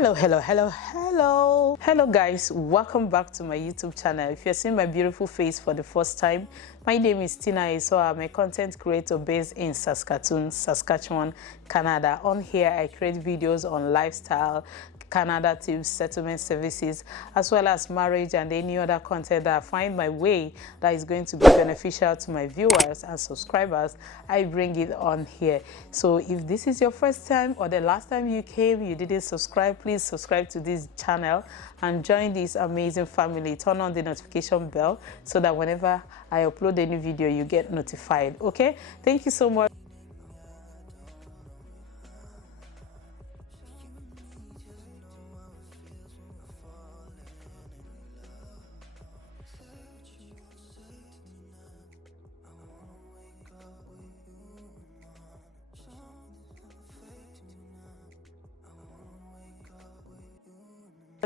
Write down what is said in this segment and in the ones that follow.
Hello guys, welcome back to my YouTube channel. If you're seeing my beautiful face for the first time, my name is Isoa. I'm a content creator based in Saskatchewan, Canada. On here I create videos on lifestyle, Canada tips, settlement services, as well as marriage and any other content that I find my way that is going to be beneficial to my viewers and subscribers. I bring it on here. So if this is your first time or the last time you came, you didn't subscribe, please subscribe to this channel and join this amazing family. Turn on the notification bell so that whenever I upload a new video, you get notified. Okay, thank you so much.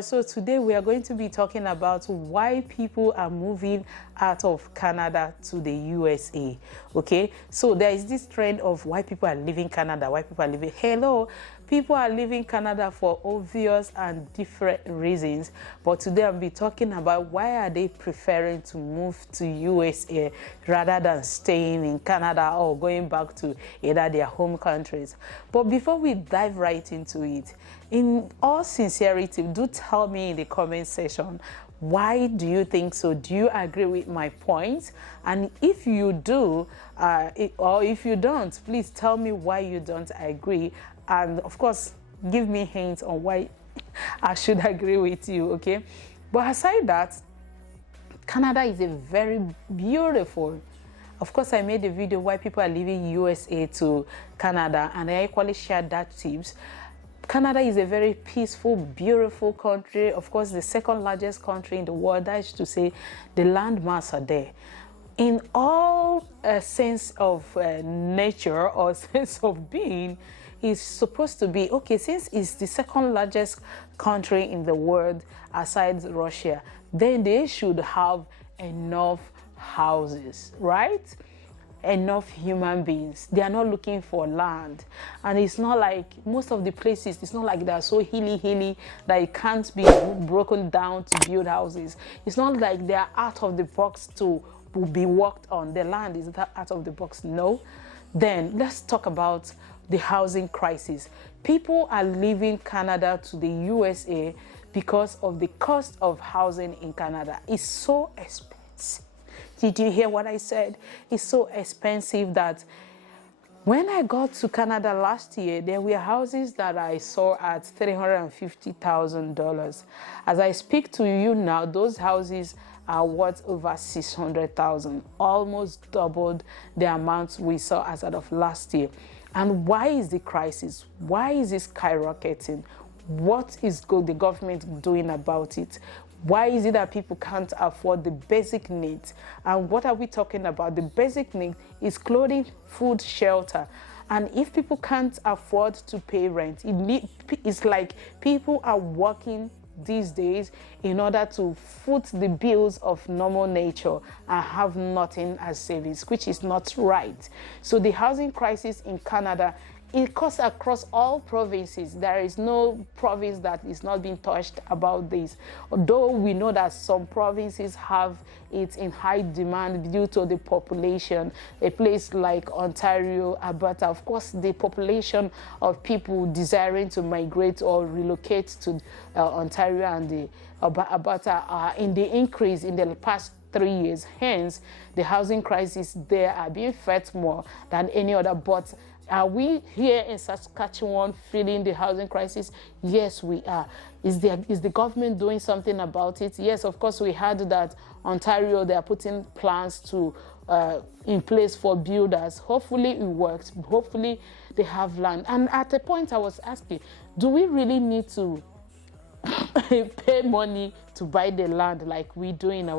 So today we are going to be talking about why people are moving out of Canada to the USA. Okay, so there is this trend of why people are leaving Canada, why people are leaving. Hello, people are leaving Canada for obvious and different reasons, but today I'll be talking about why are they preferring to move to USA rather than staying in Canada or going back to either their home countries. But before we dive right into it, in all sincerity, do tell me in the comment section, why do you think so? Do you agree with my points? And if you do, or if you don't, please tell me why you don't agree. And of course, give me hints on why I should agree with you, okay? But aside that, Canada is a very beautiful. Of course, I made a video why people are leaving USA to Canada, and I equally shared that tips. Canada is a very peaceful, beautiful country. Of course, the second largest country in the world. That is to say, the landmass are there. In all sense of nature or sense of being, is supposed to be, okay, since it's the second largest country in the world aside Russia, then they should have enough houses, right? Enough human beings. They are not looking for land, and it's not like most of the places, it's not like they're so hilly that it can't be broken down to build houses. It's not like they're out of the box to be worked on. The land is out of the box. No. Then let's talk about the housing crisis. People are leaving Canada to the USA because of the cost of housing in Canada. It's so expensive. Did you hear what I said? It's so expensive that when I got to Canada last year, there were houses that I saw at $350,000. As I speak to you now, those houses are worth over $600,000, almost doubled the amount we saw as of last year. And why is the crisis? Why is it skyrocketing? What is the government doing about it? Why is it that people can't afford the basic needs? And what are we talking about? The basic need is clothing, food, shelter. And if people can't afford to pay rent, it's like people are working these days in order to foot the bills of normal nature and have nothing as savings, which is not right. So the housing crisis in Canada, it cuts across all provinces. There is no province that is not being touched about this. Although we know that some provinces have it in high demand due to the population. A place like Ontario, Alberta, of course, the population of people desiring to migrate or relocate to Ontario and the Alberta are in the increase in the past 3 years. Hence, the housing crisis there are being felt more than any other. But are we here in Saskatchewan feeling the housing crisis? Yes, we are. Is the government doing something about it? Yes, of course, we heard that Ontario, they are putting plans to in place for builders. Hopefully it works. Hopefully they have land. And at a point I was asking, do we really need to pay money to buy the land like we do in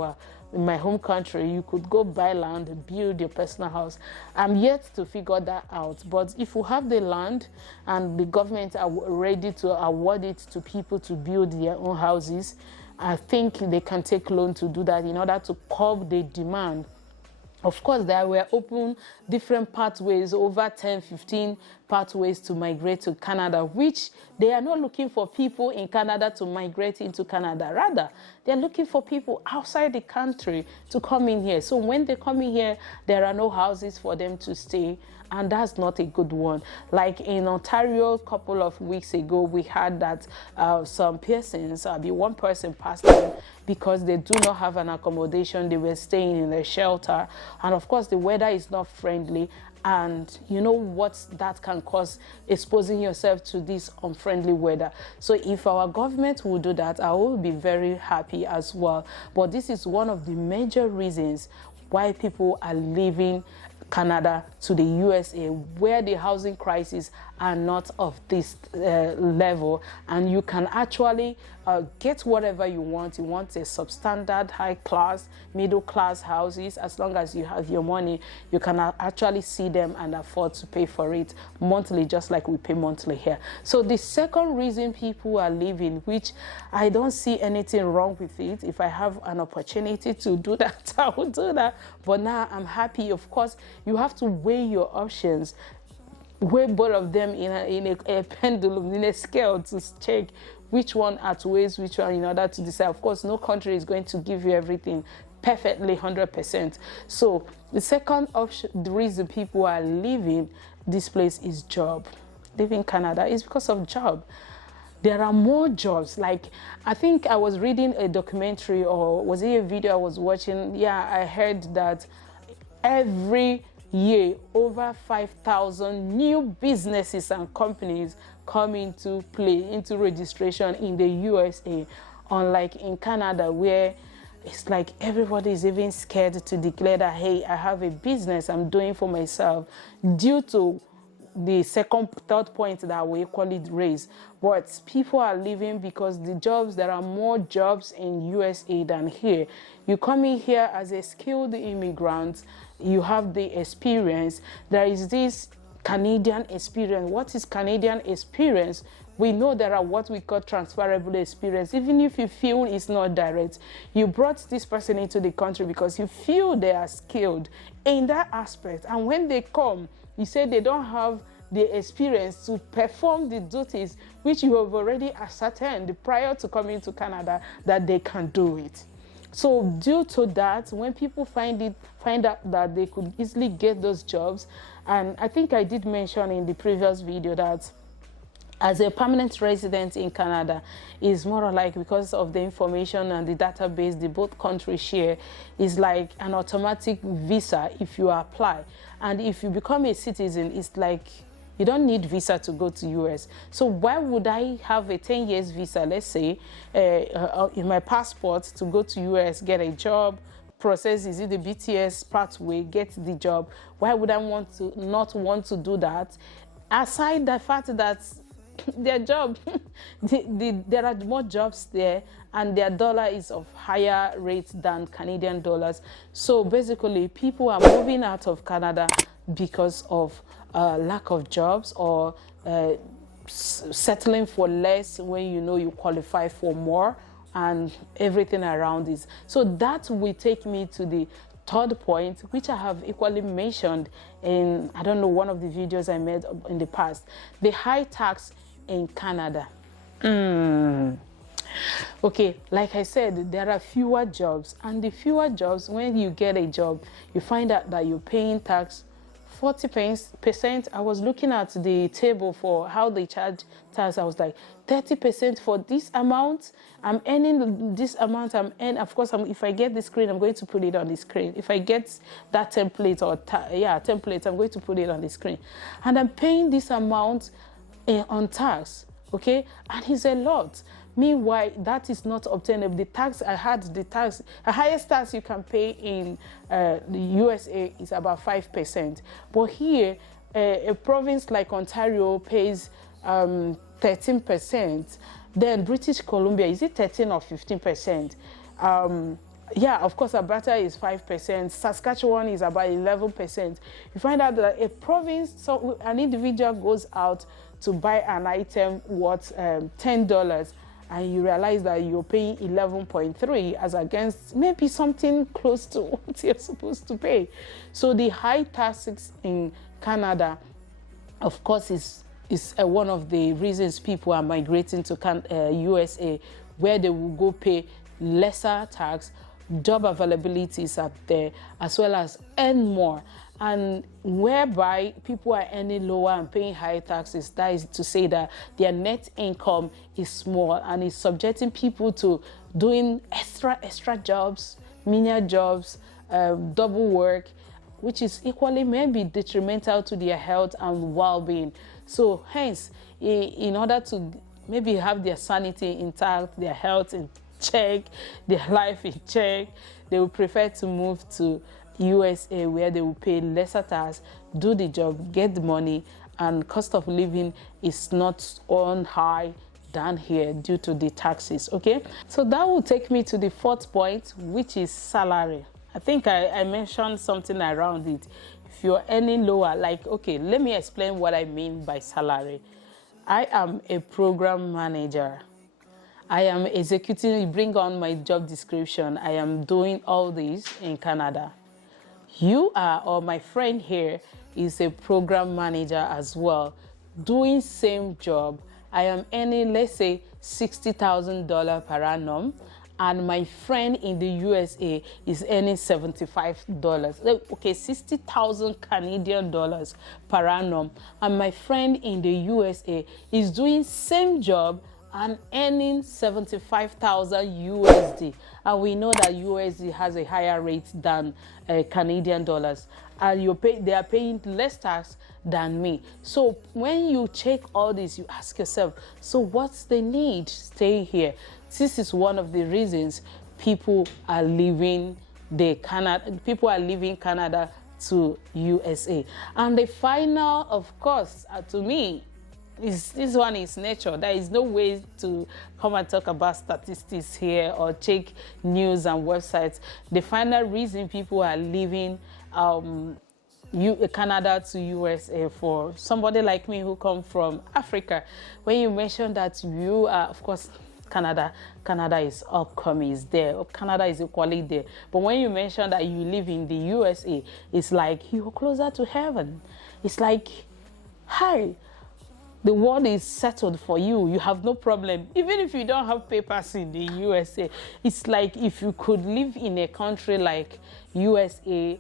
my home country? You could go buy land and build your personal house. I'm yet to figure that out. But if you have the land and the government are ready to award it to people to build their own houses, I think they can take loan to do that in order to curb the demand. Of course, there were open different pathways, over 10, 15 pathways to migrate to Canada, which they are not looking for people in Canada to migrate into Canada. Rather, they're looking for people outside the country to come in here. So when they come in here, there are no houses for them to stay, and that's not a good one. Like in Ontario a couple of weeks ago, we had that some persons, one person passed on because they do not have an accommodation. They were staying in a shelter, and of course the weather is not friendly, and you know what that can cause, exposing yourself to this unfriendly weather. So if our government will do that, I will be very happy as well. But this is one of the major reasons why people are leaving Canada to the USA, where the housing crisis are not of this level, and you can actually get whatever you want. You want a substandard, high class, middle class houses. As long as you have your money, you can actually see them and afford to pay for it monthly, just like we pay monthly here. So the second reason people are leaving, which I don't see anything wrong with it, if I have an opportunity to do that, I will do that. But now I'm happy. Of course, you have to weigh your options, weigh both of them in a pendulum, in a scale, to check which one outweighs which one in order to decide. Of course, no country is going to give you everything perfectly 100%. So the second option, the reason people are leaving this place is job. Leaving Canada is because of job. There are more jobs. Like, I think I was reading a documentary, or was it a video I was watching? Yeah, I heard that every year over 5,000 new businesses and companies come into play, into registration in the USA, unlike in Canada, where it's like everybody is even scared to declare that, hey, I have a business I'm doing for myself, due to the third point that we equally raise. But people are leaving because the jobs, there are more jobs in USA than here. You come in here as a skilled immigrant, you have the experience. There is this Canadian experience. What is Canadian experience? We know there are what we call transferable experience. Even if you feel it's not direct, you brought this person into the country because you feel they are skilled in that aspect. And when they come, you say they don't have the experience to perform the duties which you have already ascertained prior to coming to Canada that they can do it. So due to that, when people find out that they could easily get those jobs, and I think I did mention in the previous video that as a permanent resident in Canada is more like, because of the information and the database the both countries share, is like an automatic visa if you apply. And if you become a citizen, it's like you don't need visa to go to US. So why would I have a 10 years visa, let's say, in my passport to go to US, get a job, process, is it the BTS pathway, get the job? Why would I not want to do that? Aside the fact that their job, there are more jobs there, and their dollar is of higher rate than Canadian dollars. So basically, people are moving out of Canada because of lack of jobs, or settling for less when you know you qualify for more, and everything around this. So that will take me to the third point, which I have equally mentioned in, I don't know, one of the videos I made in the past, the high tax in Canada. Okay, like I said, there are fewer jobs, and the fewer jobs, when you get a job, you find out that you're paying tax 40%. I was looking at the table for how they charge tax. I was like, 30% for this amount. I'm earning this amount. Of course, if I get the screen, I'm going to put it on the screen. If I get that template template, I'm going to put it on the screen. And I'm paying this amount on tax, okay? And it's a lot. Meanwhile, that is not obtainable. The highest tax you can pay in the USA is about 5%. But here, a province like Ontario pays 13%. Then British Columbia, is it 13 or 15%? Yeah, of course, Alberta is 5%. Saskatchewan is about 11%. You find out that a province, so an individual goes out to buy an item worth $10, and you realize that you're paying 11.3 as against maybe something close to what you're supposed to pay. So the high taxes in Canada of course, is one of the reasons people are migrating to USA, where they will go pay lesser tax. Job availability is up there, as well as earn more, and whereby people are earning lower and paying high taxes. That is to say that their net income is small and is subjecting people to doing extra jobs, menial jobs, double work, which is equally maybe detrimental to their health and well-being. So hence, in order to maybe have their sanity intact, their health in check, their life in check, they will prefer to move to USA, where they will pay lesser tax, do the job, get the money, and cost of living is not on high down here due to the taxes. Okay, so that will take me to the fourth point, which is salary. I think I mentioned something around it. If you're earning lower, like, okay, let me explain what I mean by salary. I am a program manager. I am executing, bring on my job description. I am doing all this in Canada. You are, or my friend here is a program manager as well, doing same job. I am earning, let's say, $60,000 per annum, and my friend in the USA is earning $75. Okay, 60,000 Canadian dollars per annum, and my friend in the USA is doing same job and earning 75,000 USD. And we know that USD has a higher rate than Canadian dollars. And they are paying less tax than me. So when you check all this, you ask yourself, so what's the need staying here? This is one of the reasons people are leaving Canada to USA. And the final, of course, to me, this one is nature. There is no way to come and talk about statistics here or check news and websites. The final reason people are leaving Canada to USA, for somebody like me who come from Africa, when you mention that you are, of course, Canada is upcoming, is there. Canada is equally there. But when you mention that you live in the USA, it's like you're closer to heaven. It's like, hi, the world is settled for you. You have no problem. Even if you don't have papers in the USA, it's like if you could live in a country like USA,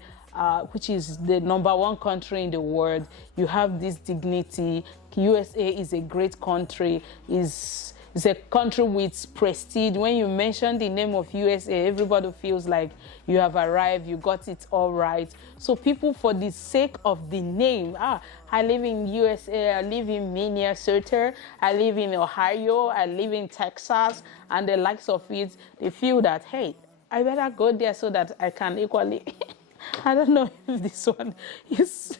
which is the #1 country in the world, you have this dignity. USA is a great country, is a country with prestige. When you mention the name of USA, everybody feels like you have arrived, you got it all right. So people, for the sake of the name, I live in USA, I live in Minnesota, I live in Ohio, I live in Texas, and the likes of it, they feel that, hey, I better go there so that I can equally I don't know if this one is,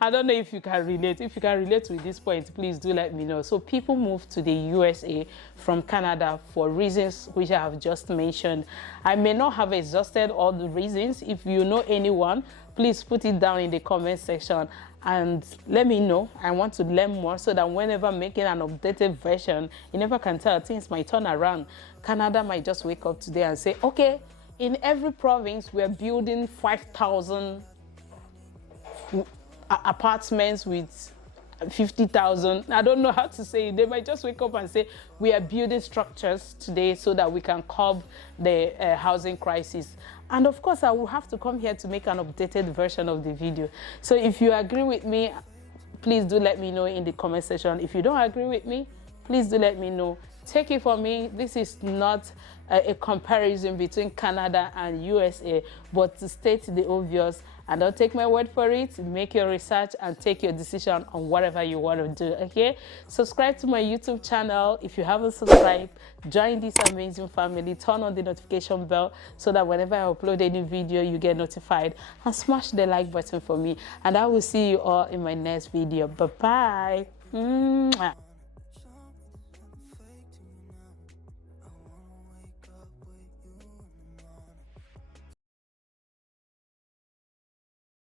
I don't know if you can relate. If you can relate with this point, please do let me know. So people move to the USA from Canada for reasons which I have just mentioned. I may not have exhausted all the reasons. If you know anyone, please put it down in the comment section and let me know. I want to learn more so that whenever I'm making an updated version, you never can tell, things might turn around. Canada might just wake up today and say, okay, in every province, we're building 5,000 apartments with 50,000. I don't know how to say it. They might just wake up and say, we are building structures today so that we can curb the housing crisis. And of course, I will have to come here to make an updated version of the video. So if you agree with me, please do let me know in the comment section. If you don't agree with me, please do let me know. Take it from me, this is not a comparison between Canada and USA, but to state the obvious, and don't take my word for it. Make your research and take your decision on whatever you want to do, okay? Subscribe to my YouTube channel. If you haven't subscribed, join this amazing family. Turn on the notification bell so that whenever I upload a new video, you get notified. And smash the like button for me. And I will see you all in my next video. Bye-bye.